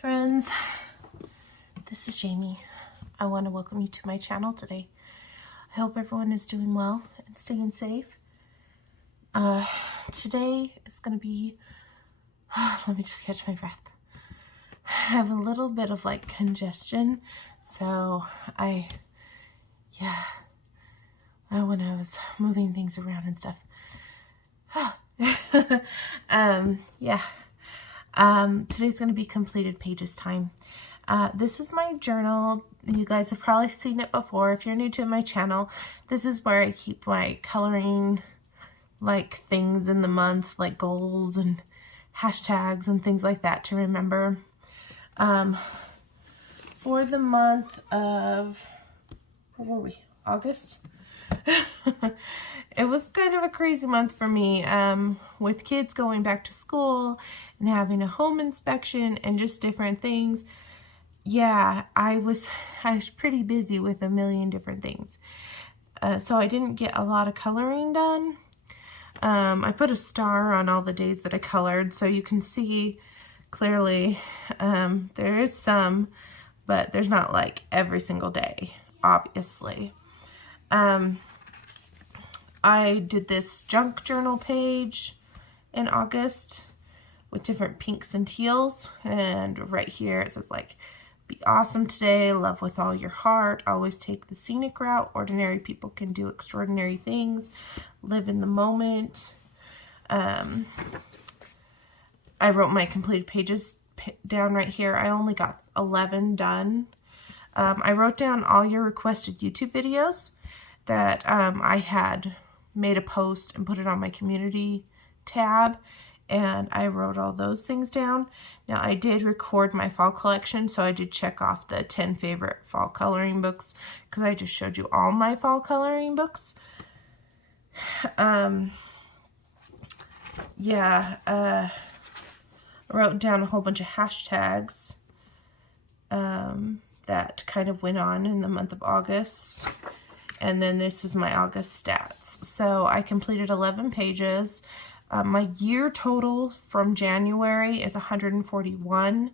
friends, this is Jamie. I want to welcome you to my channel today. I hope everyone is doing well and staying safe. Today is going to be, let me just catch my breath. I have a little bit of like congestion, so when I was moving things around and stuff. Today's going to be completed pages time. This is my journal. You guys have probably seen it before. If you're new to my channel, this is where I keep my coloring, like things in the month, like goals and hashtags and things like that to remember. For the month of, where were we? August? It was kind of a crazy month for me, with kids going back to school and having a home inspection and just different things. Yeah, I was pretty busy with a million different things. So I didn't get a lot of coloring done. I put a star on all the days that I colored, so you can see clearly there is some, but there's not like every single day, obviously. I did this junk journal page in August with different pinks and teals, and right here it says like, be awesome today, love with all your heart, always take the scenic route, ordinary people can do extraordinary things, live in the moment. I wrote my completed pages down right here. I only got 11 done. I wrote down all your requested YouTube videos that I had made a post and put it on my community tab, and I wrote all those things down. Now I did record my fall collection, so I did check off the 10 favorite fall coloring books because I just showed you all my fall coloring books. I wrote down a whole bunch of hashtags that kind of went on in the month of August. And then this is my August stats. So I completed 11 pages. My year total from January is 141.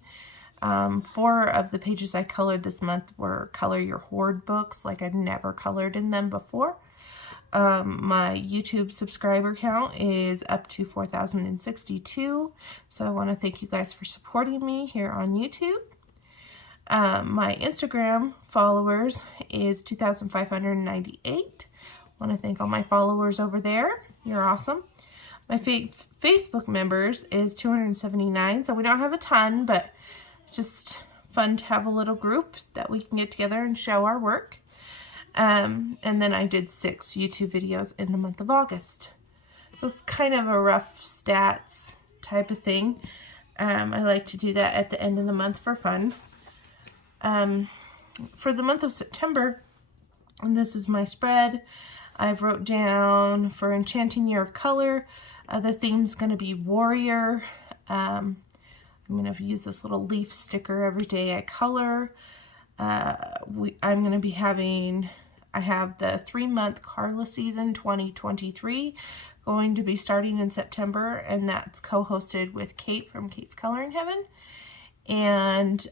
4 of the pages I colored this month were Color Your Hoard books, like I'd never colored in them before. My YouTube subscriber count is up to 4,062. So I want to thank you guys for supporting me here on YouTube. My Instagram followers is 2,598. Want to thank all my followers over there. You're awesome. My Facebook members is 279, so we don't have a ton, but it's just fun to have a little group that we can get together and show our work. And then I did 6 YouTube videos in the month of August. So it's kind of a rough stats type of thing. I like to do that at the end of the month for fun. For the month of September, and this is my spread, I've wrote down for Enchanting Year of Color, the theme's going to be Warrior. I'm going to use this little leaf sticker every day I color. I'm going to be having, I have the 3-month Carla season 2023 going to be starting in September, and that's co-hosted with Kate from Kate's Coloring Heaven. And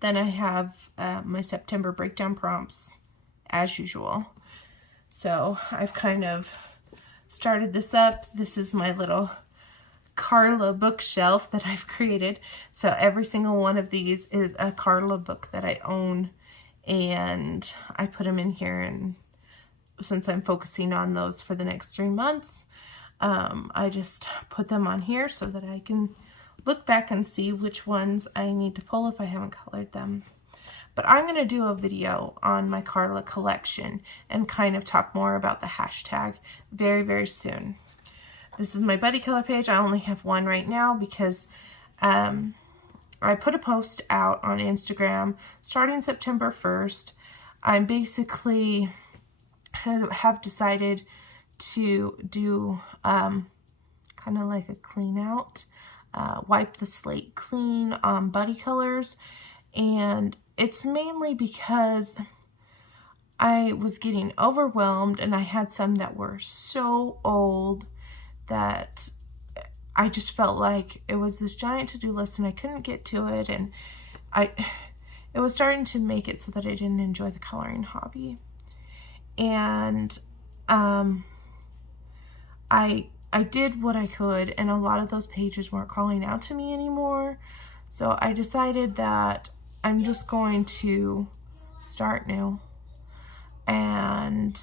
then I have my September breakdown prompts as usual. So I've kind of started this up. This is my little Carla bookshelf that I've created. So every single one of these is a Carla book that I own, and I put them in here, and since I'm focusing on those for the next 3 months, I just put them on here so that I can look back and see which ones I need to pull if I haven't colored them. But I'm going to do a video on my Carla collection and kind of talk more about the hashtag very, very soon. This is my buddy color page. I only have one right now because I put a post out on Instagram starting September 1st. I basically have decided to do kind of like a clean out, wipe the slate clean on buddy colors, and it's mainly because I was getting overwhelmed and I had some that were so old that I just felt like it was this giant to-do list and I couldn't get to it, and it was starting to make it so that I didn't enjoy the coloring hobby. And I did what I could, and a lot of those pages weren't calling out to me anymore. So I decided that I'm just going to start new. And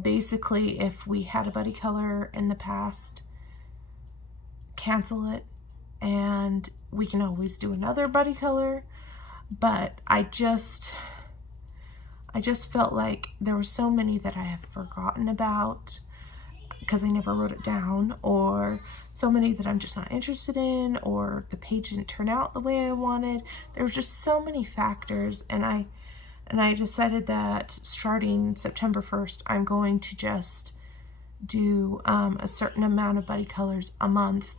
basically, if we had a buddy color in the past, cancel it, and we can always do another buddy color. But I just felt like there were so many that I have forgotten about because I never wrote it down, or so many that I'm just not interested in, or the page didn't turn out the way I wanted. There were just so many factors, and I decided that starting September 1st, I'm going to just do a certain amount of buddy colors a month.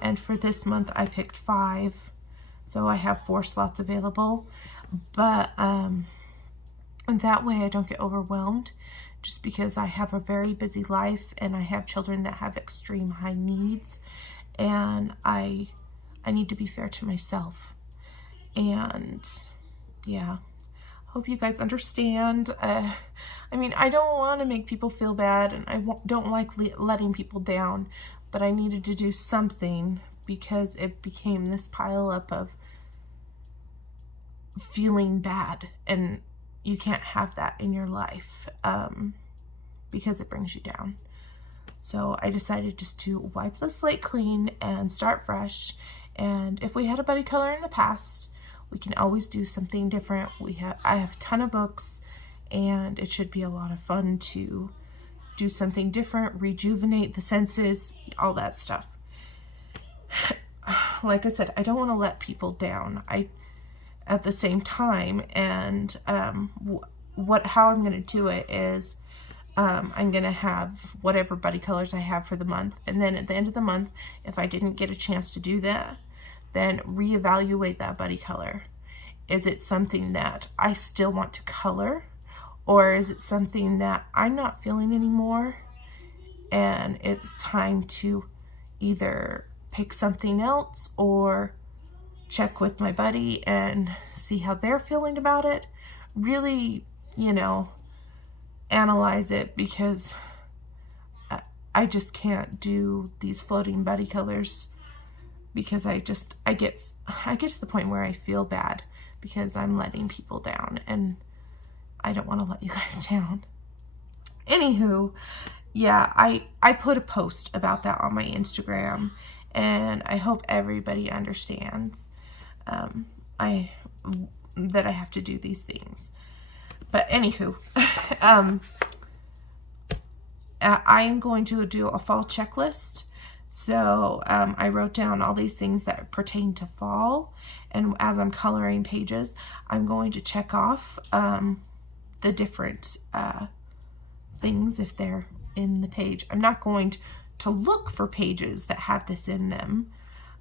And for this month, I picked 5. So I have 4 slots available. But and that way I don't get overwhelmed, just because I have a very busy life and I have children that have extreme high needs, and I need to be fair to myself. And yeah, hope you guys understand. I mean, I don't want to make people feel bad, and I don't like letting people down, but I needed to do something because it became this pile up of feeling bad, and you can't have that in your life because it brings you down. So I decided just to wipe the slate clean and start fresh. And if we had a buddy color in the past, we can always do something different. I have a ton of books, and it should be a lot of fun to do something different, rejuvenate the senses, all that stuff. Like I said, I don't want to let people down. At the same time, and how I'm going to do it is I'm going to have whatever buddy colors I have for the month, and then at the end of the month, if I didn't get a chance to do that, then reevaluate that buddy color. Is it something that I still want to color, or is it something that I'm not feeling anymore and it's time to either pick something else or check with my buddy and see how they're feeling about it? Really, analyze it, because I just can't do these floating buddy colors, because I get to the point where I feel bad because I'm letting people down, and I don't want to let you guys down. Anywho, yeah, I put a post about that on my Instagram, and I hope everybody understands that I have to do these things. But anywho, I'm going to do a fall checklist. So I wrote down all these things that pertain to fall, and as I'm coloring pages, I'm going to check off the different things if they're in the page. I'm not going to look for pages that have this in them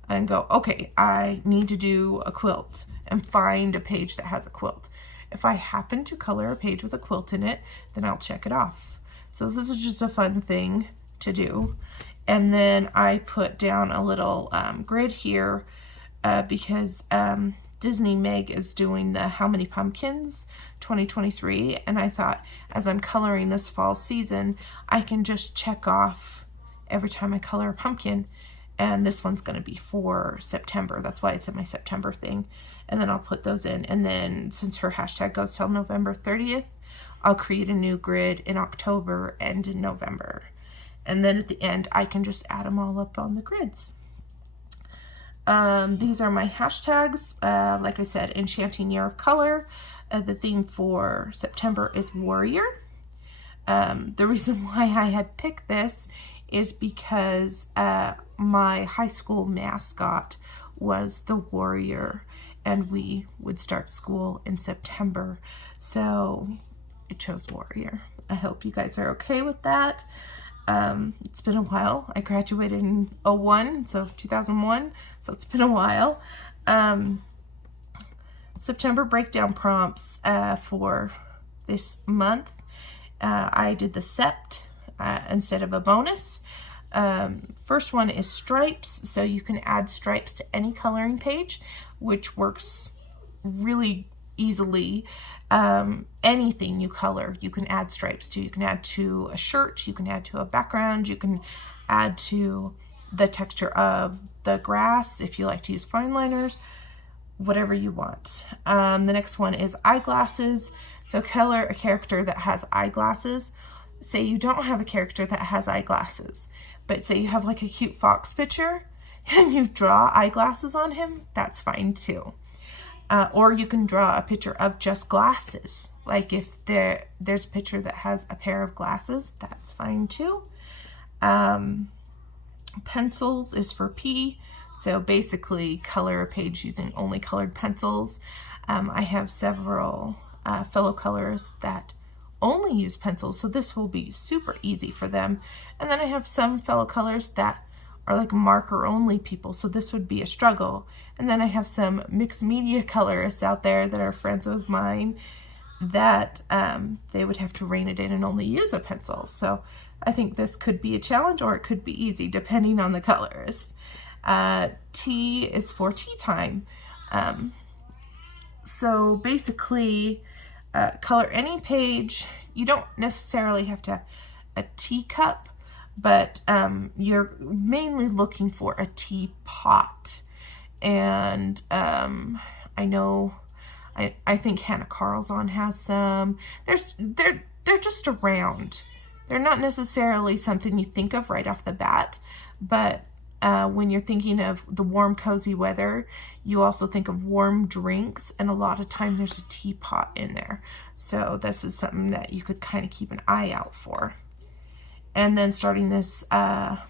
and go, okay, I need to do a quilt, and find a page that has a quilt. If I happen to color a page with a quilt in it, then I'll check it off. So this is just a fun thing to do. And then I put down a little grid here because Disney Meg is doing the How Many Pumpkins 2023, and I thought as I'm coloring this fall season, I can just check off every time I color a pumpkin. And this one's going to be for September. That's why it's in my September thing. And then I'll put those in. And then since her hashtag goes till November 30th, I'll create a new grid in October and in November. And then at the end, I can just add them all up on the grids. These are my hashtags. Like I said, Enchanting Year of Color. The theme for September is Warrior. The reason why I had picked this is because my high school mascot was the Warrior, and we would start school in September, so I chose Warrior. I hope you guys are okay with that. It's been a while. I graduated in 2001, so it's been a while. September breakdown prompts for this month. I did the sept instead of a bonus. First one is stripes, so you can add stripes to any coloring page, which works really easily. Anything you color, you can add stripes to. You can add to a shirt, you can add to a background, you can add to the texture of the grass if you like to use fine liners, whatever you want. The next one is eyeglasses. So color a character that has eyeglasses. Say you don't have a character that has eyeglasses, but say you have like a cute fox picture and you draw eyeglasses on him, that's fine too. Or you can draw a picture of just glasses. Like if there's a picture that has a pair of glasses, that's fine too. Pencils is for P. So basically color a page using only colored pencils. I have several fellow colorists that only use pencils, so this will be super easy for them. And then I have some fellow colorists that are like marker only people, so this would be a struggle. And then I have some mixed media colorists out there that are friends of mine that they would have to rein it in and only use a pencil. So I think this could be a challenge, or it could be easy depending on the colorist. T is for tea time. So basically, color any page. You don't necessarily have to have a teacup, but you're mainly looking for a teapot. And I know, I think Hannah Carlson has some. They're just around. They're not necessarily something you think of right off the bat, but when you're thinking of the warm, cozy weather, you also think of warm drinks, and a lot of time there's a teapot in there. So this is something that you could kind of keep an eye out for. And then starting this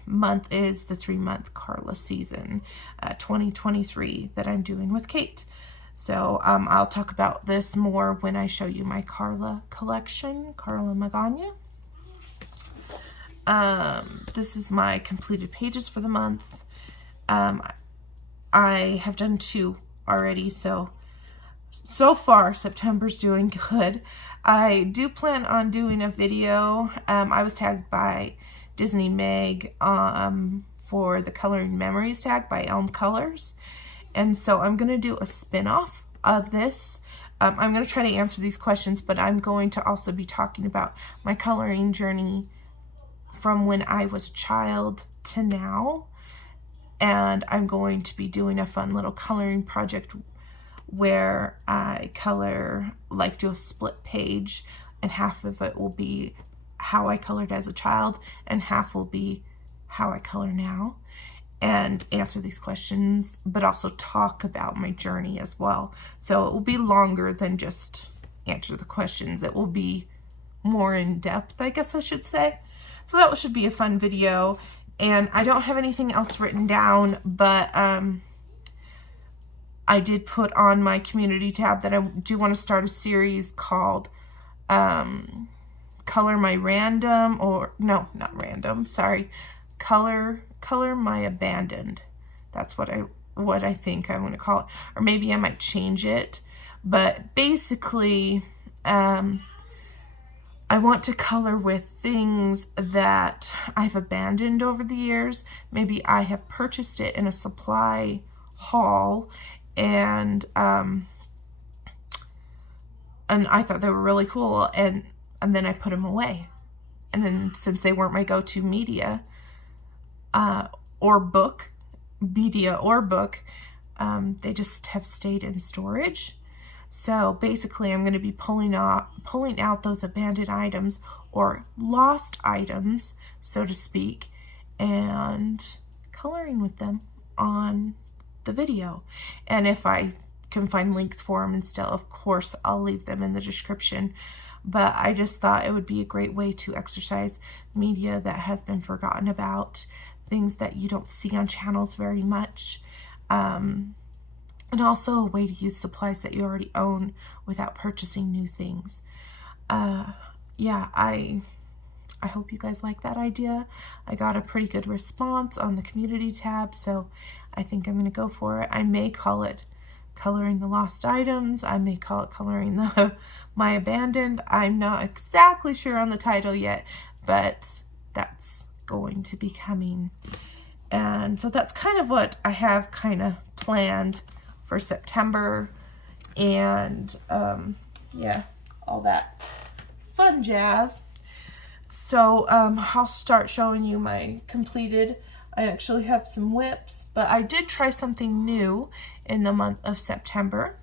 month is the 3-month Carla season, 2023, that I'm doing with Kate. So I'll talk about this more when I show you my Carla collection, Carla Magana. This is my completed pages for the month. I have done 2 already, so far September's doing good. I do plan on doing a video. I was tagged by Disney Meg for the Coloring Memories tag by Elm Colors, and so I'm going to do a spin-off of this. I'm going to try to answer these questions, but I'm going to also be talking about my coloring journey from when I was a child to now, and I'm going to be doing a fun little coloring project where I color, like do a split page, and half of it will be how I colored as a child and half will be how I color now, and answer these questions, but also talk about my journey as well. So it will be longer than just answer the questions. It will be more in depth, I guess I should say. So that should be a fun video. And I don't have anything else written down, but I did put on my community tab that I do want to start a series called Color My Random, or no, not random, sorry, Color My Abandoned. That's what I think I'm going to call it, or maybe I might change it. But basically, I want to color with things that I've abandoned over the years. Maybe I have purchased it in a supply haul, and I thought they were really cool, and then I put them away. And then since they weren't my go-to media or book, they just have stayed in storage. So basically I'm going to be pulling out those abandoned items or lost items, so to speak, and coloring with them on the video. And if I can find links for them and still, of course, I'll leave them in the description. But I just thought it would be a great way to exercise media that has been forgotten about, things that you don't see on channels very much. And also a way to use supplies that you already own without purchasing new things. Yeah, I hope you guys like that idea. I got a pretty good response on the community tab, so I think I'm going to go for it. I may call it Coloring the Lost Items. I may call it Coloring My Abandoned. I'm not exactly sure on the title yet, but that's going to be coming. And so that's kind of what I have kind of planned for September, and yeah, all that fun jazz. So I'll start showing you my completed. I actually have some whips, but I did try something new in the month of September.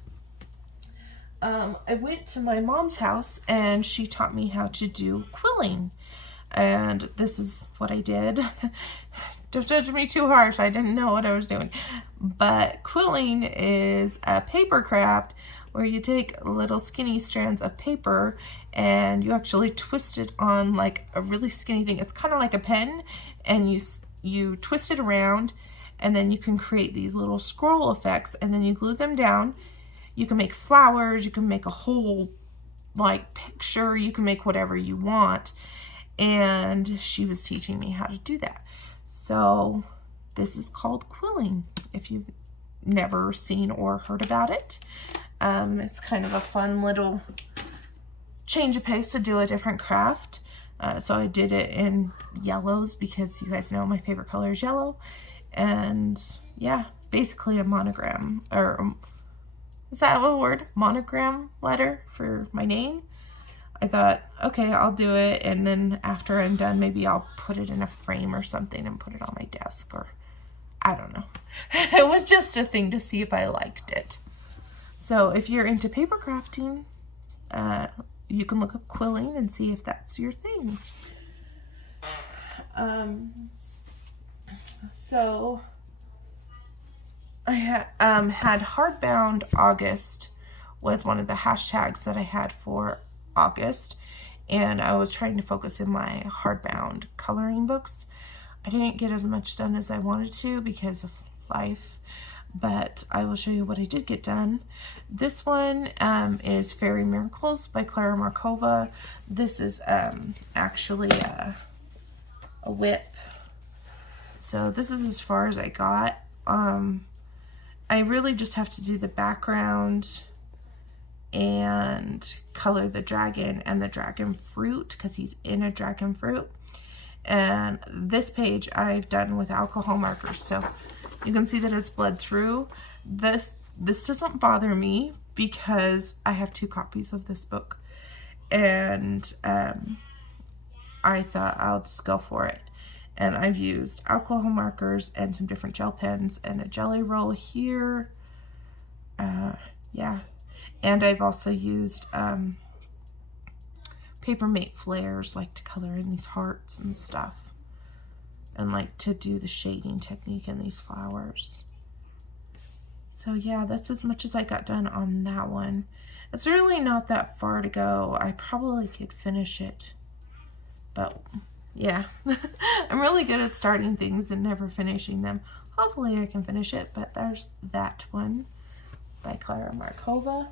I went to my mom's house and she taught me how to do quilling, and this is what I did. Don't judge me too harsh, I didn't know what I was doing. But quilling is a paper craft where you take little skinny strands of paper and you actually twist it on like a really skinny thing. It's kind of like a pen, and you twist it around, and then you can create these little scroll effects, and then you glue them down. You can make flowers, you can make a whole like picture, you can make whatever you want. And she was teaching me how to do that. So this is called quilling, if you've never seen or heard about it. It's kind of a fun little change of pace to do a different craft. So I did it in yellows because you guys know my favorite color is yellow. And yeah, basically a monogram, or is that a word? Monogram letter for my name. I thought, okay, I'll do it, and then after I'm done, maybe I'll put it in a frame or something and put it on my desk, or I don't know. It was just a thing to see if I liked it. So if you're into paper crafting, you can look up quilling and see if that's your thing. So I had hardbound August was one of the hashtags that I had for August, and I was trying to focus in my hardbound coloring books. I didn't get as much done as I wanted to because of life, but I will show you what I did get done. This one is Fairy Miracles by Clara Markova. This is actually a whip. So this is as far as I got. I really just have to do the background and color the dragon and the dragon fruit, because he's in a dragon fruit. And this page I've done with alcohol markers, so you can see that it's bled through. This doesn't bother me because I have 2 copies of this book, and I thought I'll just go for it. And I've used alcohol markers and some different gel pens and a jelly roll here. Yeah. And I've also used Paper Mate flares, like to color in these hearts and stuff, and like to do the shading technique in these flowers. So yeah, that's as much as I got done on that one. It's really not that far to go. I probably could finish it, but yeah. I'm really good at starting things and never finishing them. Hopefully I can finish it, but there's that one by Clara Markova.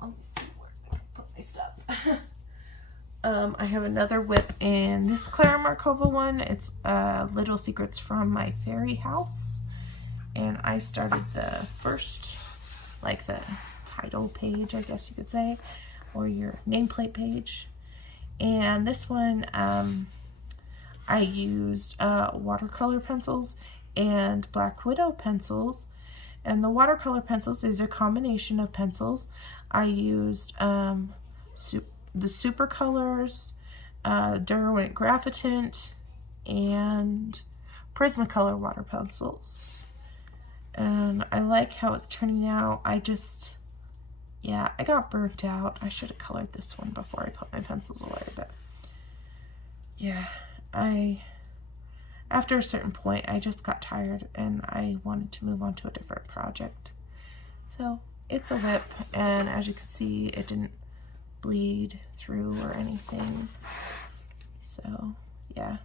Let me see where I can put my stuff. I have another whip in this Clara Markova one. It's Little Secrets from My Fairy House. And I started the first, like the title page, I guess you could say, or your nameplate page. And this one, I used watercolor pencils and Black Widow pencils. And the watercolor pencils, these are a combination of pencils. I used the Super Colors, Derwent Graphitint, and Prismacolor water pencils. And I like how it's turning out. Yeah, I got burnt out. I should have colored this one before I put my pencils away, but yeah, after a certain point, I just got tired and I wanted to move on to a different project. So it's a whip, and as you can see, it didn't bleed through or anything. So yeah,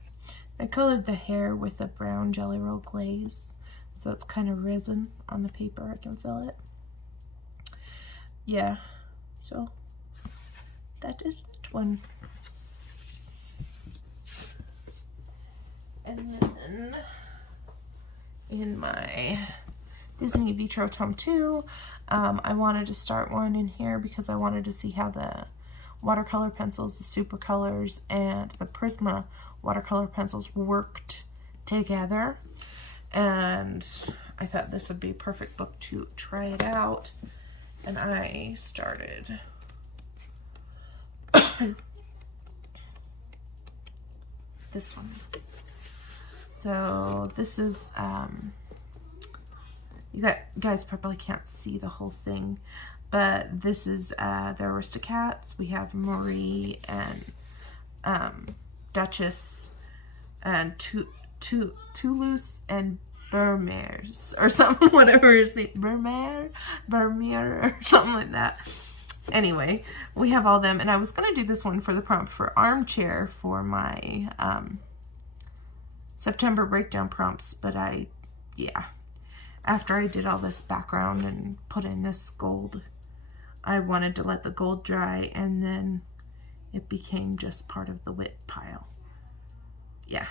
I colored the hair with a brown Jelly Roll glaze, so it's kind of risen on the paper. I can feel it. Yeah, so that is that one. And then in my Disney Vitro Tome 2, I wanted to start one in here because I wanted to see how the watercolor pencils, the Super Colors and the Prisma watercolor pencils worked together, and I thought this would be a perfect book to try it out. And I started this one. So this is you guys probably can't see the whole thing, but this is the Aristocats. We have Marie and Duchess and Toulouse and Vermeers or something, whatever his name, Vermeer or something like that. Anyway, we have all them, and I was going to do this one for the prompt for armchair for my September breakdown prompts, but after I did all this background and put in this gold, I wanted to let the gold dry, and then it became just part of the wit pile. Yeah,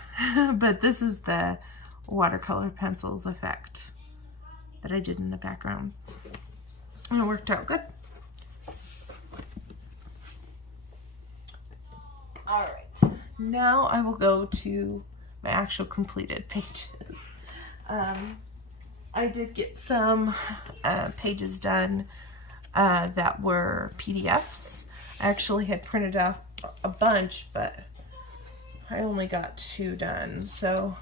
but this is the watercolor pencils effect that I did in the background, and it worked out good. All right, now I will go to my actual completed pages. I did get some pages done that were PDFs. I actually had printed off a bunch, but I only got 2 done. So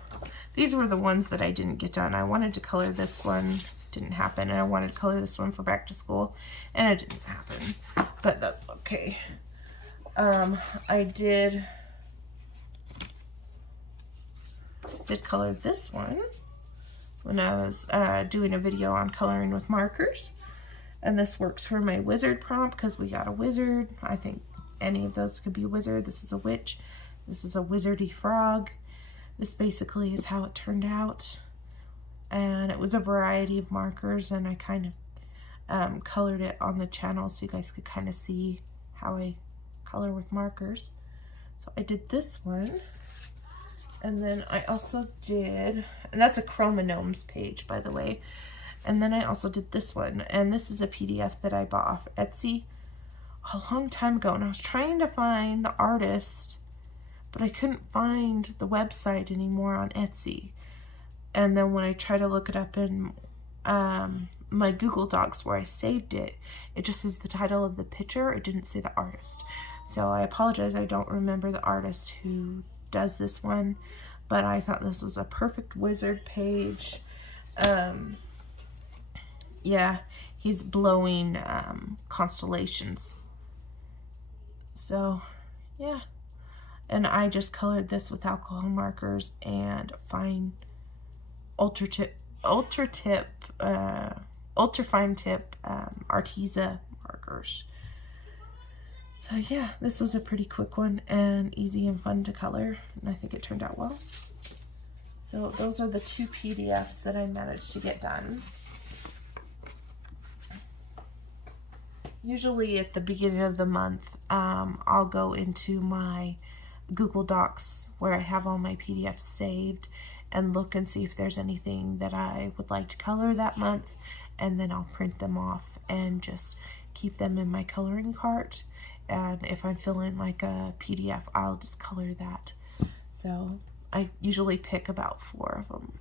these were the ones that I didn't get done. I wanted to color this one, didn't happen, and I wanted to color this one for back to school, and it didn't happen, but that's okay. I did color this one when I was doing a video on coloring with markers, and this works for my wizard prompt because we got a wizard. I think any of those could be a wizard. This is a witch. This is a wizardy frog. This basically is how it turned out, and it was a variety of markers, and I kind of colored it on the channel so you guys could kind of see how I color with markers. So I did this one, and then I also did, and that's a Chromognomes page, by the way, and then I also did this one, and this is a PDF that I bought off Etsy a long time ago, and I was trying to find the artist, but I couldn't find the website anymore on Etsy. And then when I tried to look it up in my Google Docs where I saved it, it just says the title of the picture. It didn't say the artist. So I apologize, I don't remember the artist who does this one, but I thought this was a perfect wizard page. Yeah, he's blowing constellations. So yeah, and I just colored this with alcohol markers and fine ultra fine tip Arteza markers. So yeah, this was a pretty quick one and easy and fun to color, and I think it turned out well. So those are the 2 PDFs that I managed to get done. Usually at the beginning of the month, I'll go into my Google Docs where I have all my PDFs saved and look and see if there's anything that I would like to color that month, and then I'll print them off and just keep them in my coloring cart. And if I'm feeling like a PDF, I'll just color that. So I usually pick about 4 of them.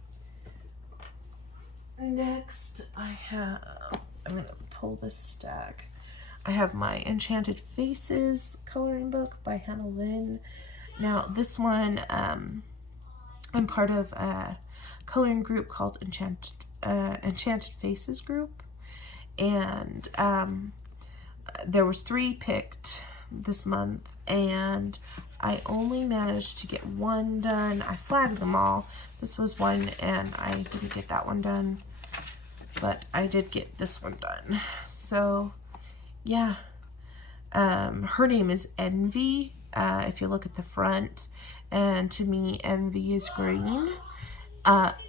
Next, I'm going to pull this stack. I have my Enchanted Faces coloring book by Hannah Lynn. Now this one, I'm part of a coloring group called Enchanted Faces group, and there was 3 picked this month, and I only managed to get 1 done. I flagged them all. This was one, and I didn't get that one done, but I did get this one done. So yeah, her name is Envy, if you look at the front, and to me Envy is green.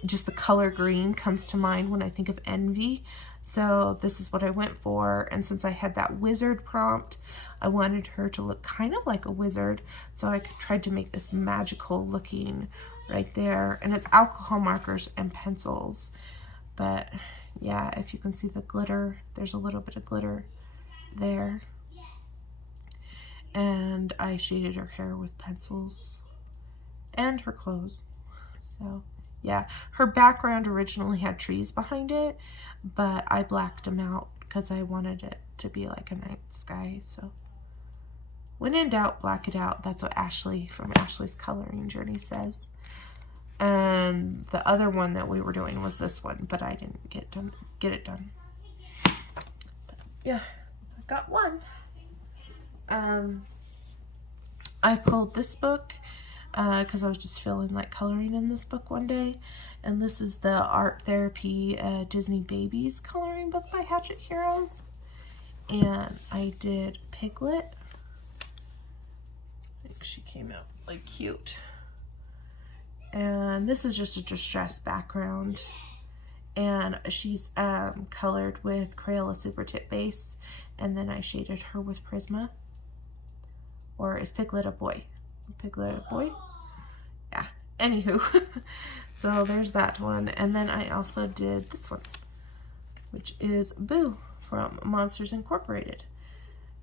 Just the color green comes to mind when I think of Envy. So this is what I went for, and since I had that wizard prompt, I wanted her to look kind of like a wizard, so I tried to make this magical looking right there. And it's alcohol markers and pencils, but yeah, if you can see the glitter, there's a little bit of glitter there. and I shaded her hair with pencils and her clothes. So yeah, her background originally had trees behind it, but I blacked them out because I wanted it to be like a night sky. So when in doubt, black it out. That's what Ashley from Ashley's Coloring Journey says. And the other one that we were doing was this one, but I didn't get it done. But yeah, I got one. I pulled this book because I was just feeling like coloring in this book one day, and this is the Art Therapy Disney Babies coloring book by Hatchet Heroes, and I did Piglet. I think she came out like cute. And this is just a distressed background, and she's colored with Crayola Super Tip base, and then I shaded her with Prisma. Or is Piglet a boy? Piglet a boy? Yeah, anywho. So there's that one, and then I also did this one, which is Boo from Monsters Incorporated,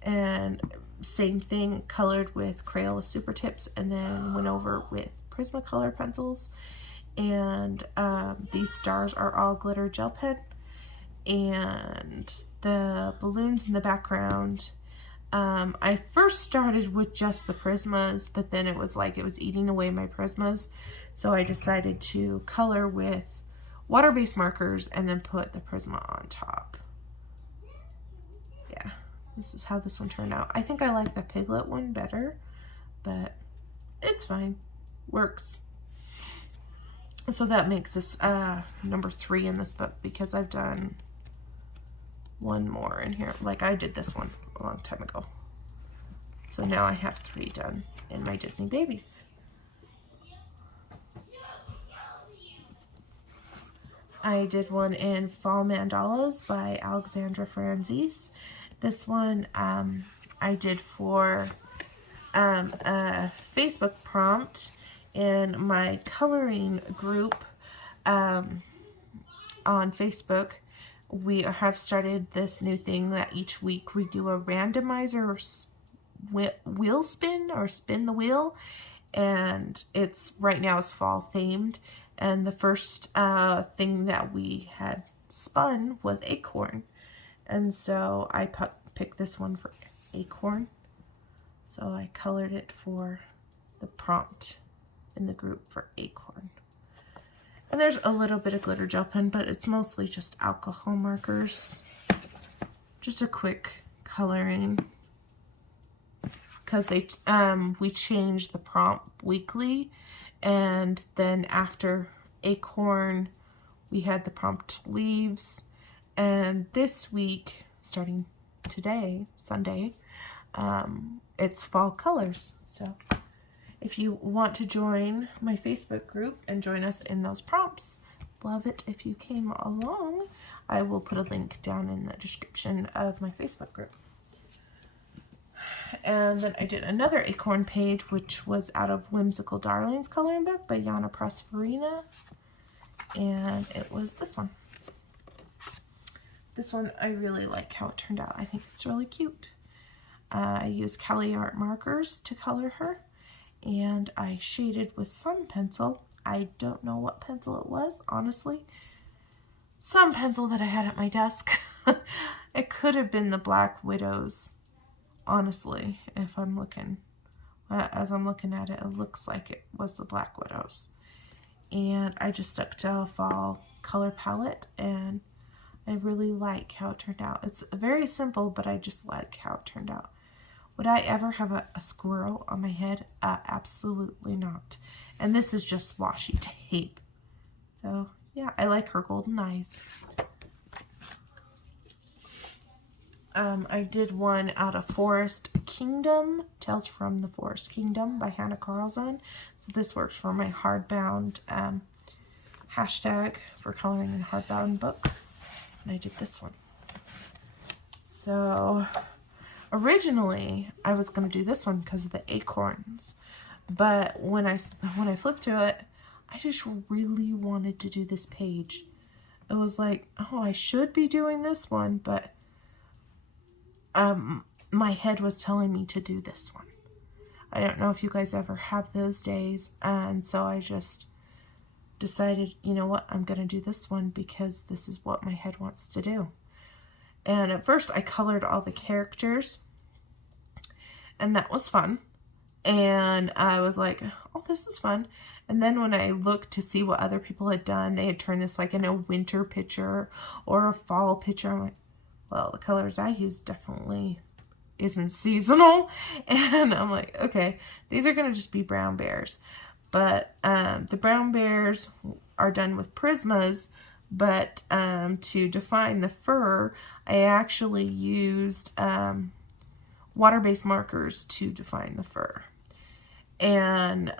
and same thing, colored with Crayola Super Tips, and then went over with Prismacolor pencils. And these stars are all glitter gel pen, and the balloons in the background, I first started with just the Prismas, but then it was like it was eating away my Prismas, so I decided to color with water-based markers and then put the Prisma on top. Yeah, this is how this one turned out. I think I like the Piglet one better, but it's fine. Works. So that makes this number 3 in this book, because I've done one more in here. Like, I did this one a long time ago. So now I have 3 done in my Disney Babies. I did one in Fall Mandalas by Alexandra Franzese. This one I did for a Facebook prompt in my coloring group on Facebook. We have started this new thing that each week we do a randomizer wheel spin, or spin the wheel, and it's right now is fall themed, and the first thing that we had spun was acorn, and so I picked this one for acorn, so I colored it for the prompt in the group for acorn. And there's a little bit of glitter gel pen, but it's mostly just alcohol markers. Just a quick coloring, because we changed the prompt weekly, and then after acorn we had the prompt leaves, and this week, starting today, Sunday, it's fall colors. So if you want to join my Facebook group and join us in those prompts, love it if you came along. I will put a link down in the description of my Facebook group. And then I did another acorn page, which was out of Whimsical Darlings coloring book by Yana Prosperina, and it was this one. This one, I really like how it turned out. I think it's really cute. I used Cali Art markers to color her, and I shaded with some pencil. I don't know what pencil it was, honestly. Some pencil that I had at my desk. It could have been the Black Widows, honestly, if I'm looking. As I'm looking at it, it looks like it was the Black Widows. And I just stuck to a fall color palette, and I really like how it turned out. It's very simple, but I just like how it turned out. Would I ever have a squirrel on my head? Absolutely not. And this is just washi tape. So yeah, I like her golden eyes. I did one out of Forest Kingdom, Tales from the Forest Kingdom by Hannah Carlson. So this works for my hardbound hashtag for coloring in hardbound book. And I did this one. So originally I was going to do this one because of the acorns, but when I flipped through it, I just really wanted to do this page. It was like, oh, I should be doing this one, but my head was telling me to do this one. I don't know if you guys ever have those days, and so I just decided, you know what, I'm going to do this one because this is what my head wants to do. And at first I colored all the characters, and that was fun. And I was like, oh, this is fun. And then when I looked to see what other people had done, they had turned this like in a winter picture or a fall picture. I'm like, well, the colors I use definitely isn't seasonal. And I'm like, okay, these are going to just be brown bears. But the brown bears are done with Prismas, but to define the fur, I actually used water-based markers to define the fur. And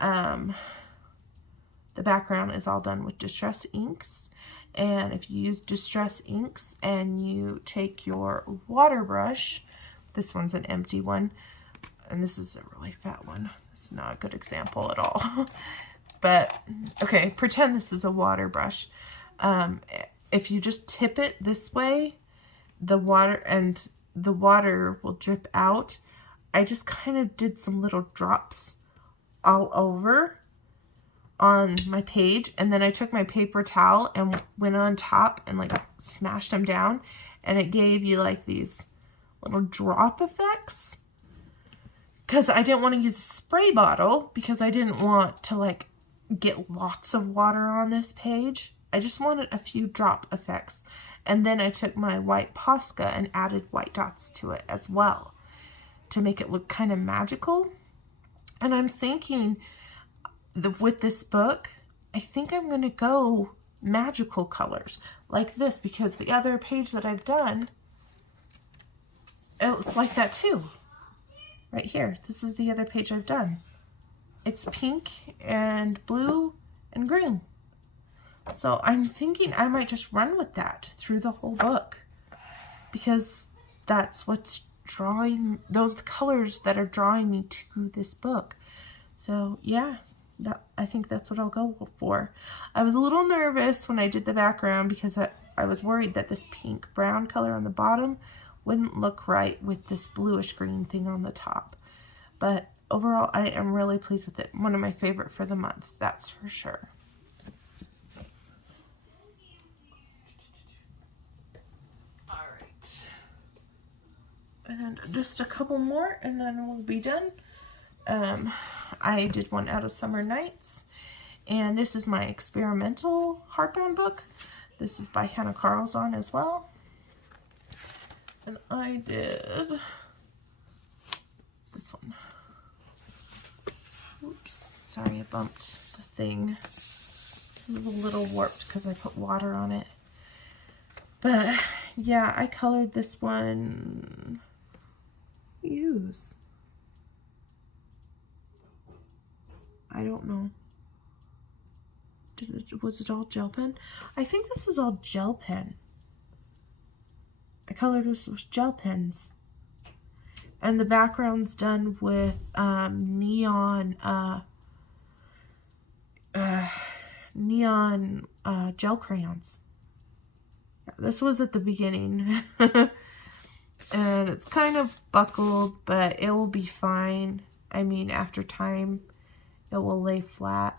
the background is all done with Distress inks. And if you use Distress inks and you take your water brush, this one's an empty one, and this is a really fat one. It's not a good example at all. But, okay, pretend this is a water brush. If you just tip it this way, the water will drip out. I just kind of did some little drops all over on my page, and then I took my paper towel and went on top and like smashed them down, and it gave you like these little drop effects. Because I didn't want to use a spray bottle because I didn't want to like get lots of water on this page. I just wanted a few drop effects. And then I took my white Posca and added white dots to it as well to make it look kind of magical. And I'm thinking with this book, I think I'm going to go magical colors like this, because the other page that I've done, it's like that too. Right here. This is the other page I've done. It's pink and blue and green. So I'm thinking I might just run with that through the whole book, because that's what's drawing, those colors that are drawing me to this book. So yeah, I think that's what I'll go for. I was a little nervous when I did the background because I was worried that this pink brown color on the bottom wouldn't look right with this bluish green thing on the top. But overall, I am really pleased with it. One of my favorite for the month, that's for sure. All right. And just a couple more and then we'll be done. I did one out of Summer Nights, and this is my experimental hardbound book. This is by Hannah Carlson as well. And I did this one. Oops, sorry, I bumped the thing. This is a little warped because I put water on it. But yeah, I colored this one. I don't know. Was it all gel pen? I think this is all gel pen. I colored this with gel pens. And the background's done with neon gel crayons. This was at the beginning. And it's kind of buckled, but it will be fine. I mean, after time, it will lay flat.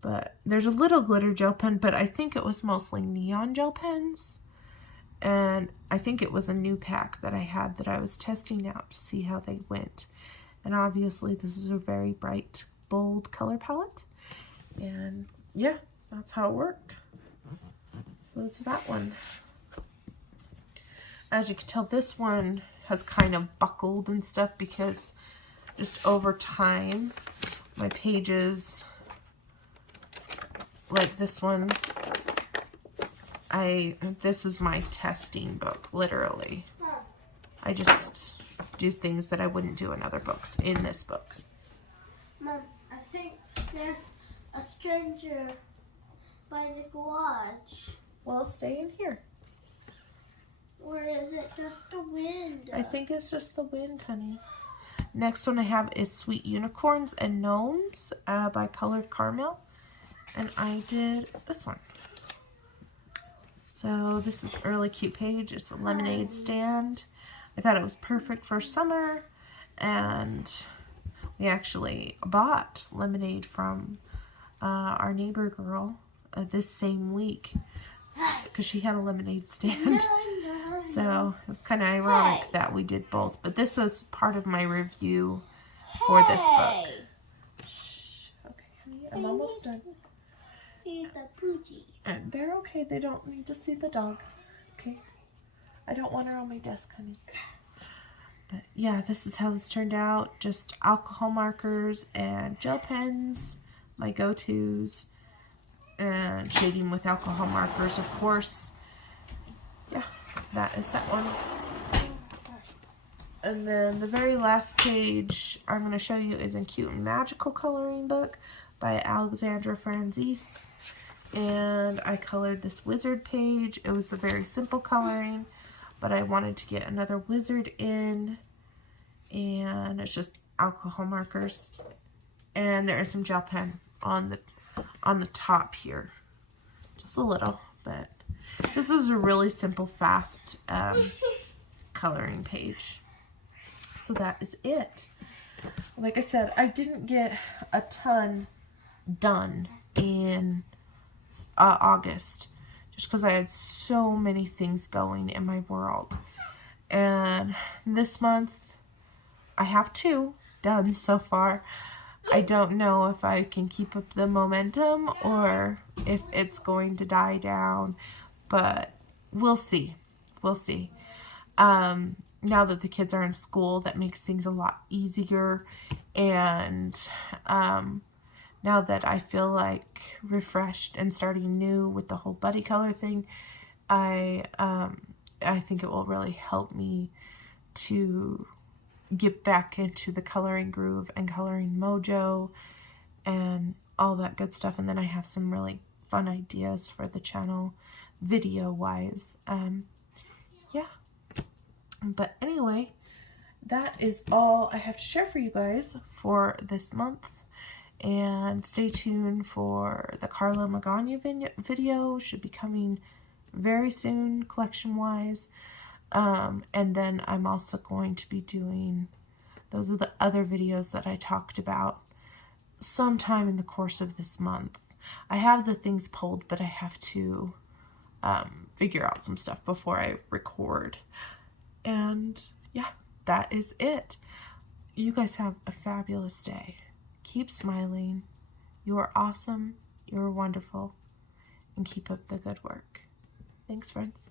But there's a little glitter gel pen, but I think it was mostly neon gel pens. And I think it was a new pack that I had that I was testing out to see how they went. And obviously this is a very bright, bold color palette. And yeah, that's how it worked. So that's that one. As you can tell, this one has kind of buckled and stuff because just over time, my pages, like this one, this is my testing book, literally. I just do things that I wouldn't do in other books in this book. Mom, I think there's a stranger by the garage. Well, stay in here. Or is it just the wind? I think it's just the wind, honey. Next one I have is Sweet Unicorns and Gnomes by Colored Caramel. And I did this one. So this is a really cute page. It's a lemonade stand. I thought it was perfect for summer, and we actually bought lemonade from our neighbor girl this same week because she had a lemonade stand. So it was kind of ironic that we did both. But this was part of my review for this book. Shh. Okay, honey, I'm almost done. See the bougie. And they're okay. They don't need to see the dog. Okay. I don't want her on my desk, honey. But yeah, this is how this turned out. Just alcohol markers and gel pens, my go-tos, and shading with alcohol markers, of course. Yeah, that is that one. And then the very last page I'm going to show you is a cute and magical coloring book by Alexandra Franzese. And I colored this wizard page. It was a very simple coloring, but I wanted to get another wizard in, and it's just alcohol markers, and there is some gel pen on the top here, just a little. But this is a really simple, fast coloring page. So that is it. Like I said, I didn't get a ton done in August, just because I had so many things going in my world. And this month I have 2 done so far. I don't know if I can keep up the momentum or if it's going to die down, but we'll see. We'll see. Now that the kids are in school, that makes things a lot easier, and now that I feel like refreshed and starting new with the whole buddy color thing, I think it will really help me to get back into the coloring groove and coloring mojo and all that good stuff. And then I have some really fun ideas for the channel video wise. Yeah. But anyway, that is all I have to share for you guys for this month. And stay tuned for the Carla Magana video. Should be coming very soon, collection-wise. And then I'm also going to be doing, those are the other videos that I talked about, sometime in the course of this month. I have the things pulled, but I have to figure out some stuff before I record. And yeah, that is it. You guys have a fabulous day. Keep smiling. You are awesome. You are wonderful. And keep up the good work. Thanks, friends.